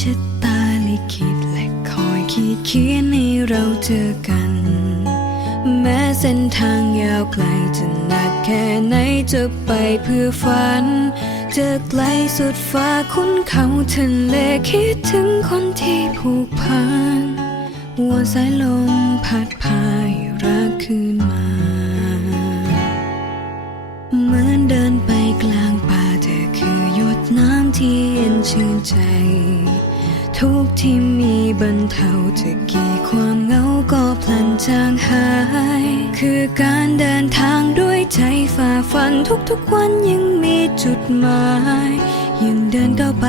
ชะตาลิขิตและคอยขีดเขียนให้เราเจอกัน แม้เส้นทางยาวไกลจะหนักแค่ไหนจะไปเพื่อฝันจะไกลสุดฟ้าคุ้นเขาทะเลคิดถึงคนที่ผูกพันวอนสายลมพัดพาให้รักคืนมา เหมือนเดินไปกลางป่าเธอคือหยดน้ำที่เย็นชื่นใจ บรรเทาจะกี่ความเหงาก็พลันจางหาย คือการเดินทางด้วยใจฝ่าฟันทุกๆวันยังมีจุดหมาย ยังเดินก้าวไป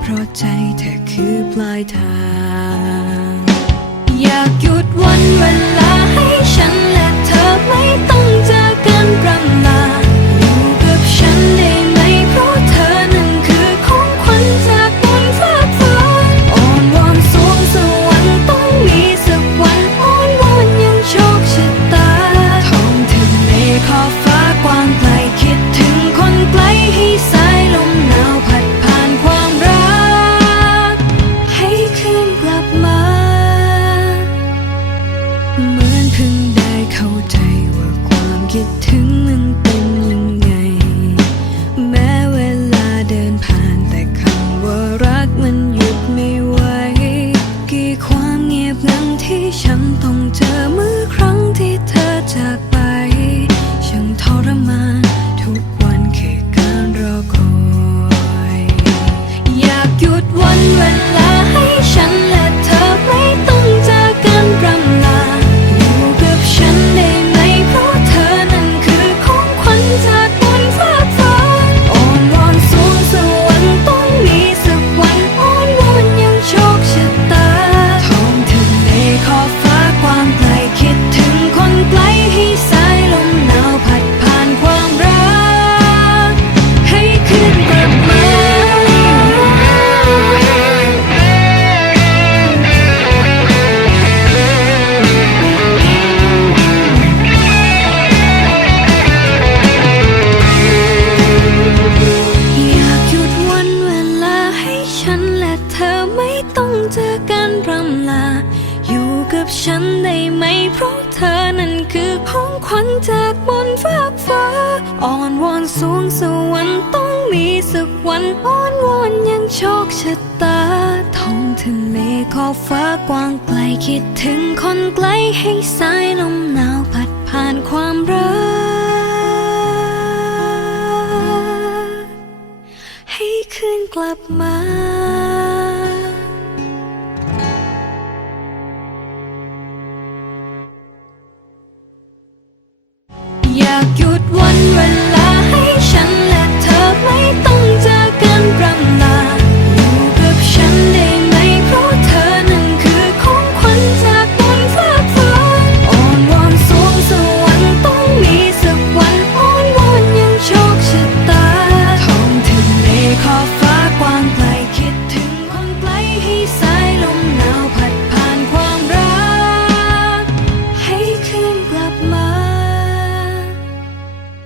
เพราะใจเธอคือปลายทาง อยากหยุดวันเวลา เหมือนเพิ่งได้เข้าใจว่าความคิดถึงมัน เธอไม่ต้องเจอกันรำลา อยู่กับฉันได้ไหม เพราะเธอนั้นคือของขวัญจากบนฟากฟ้า อ่อนวอนสูงสวรรค์ต้องมีสักวันอ้อนวอนยังโชคชะตาท้องทะเลขอบฟ้ากว้างไกลคิดถึงคนไกลให้สายลมหนาวพัดผ่านความรัก ให้คืนกลับมา cute one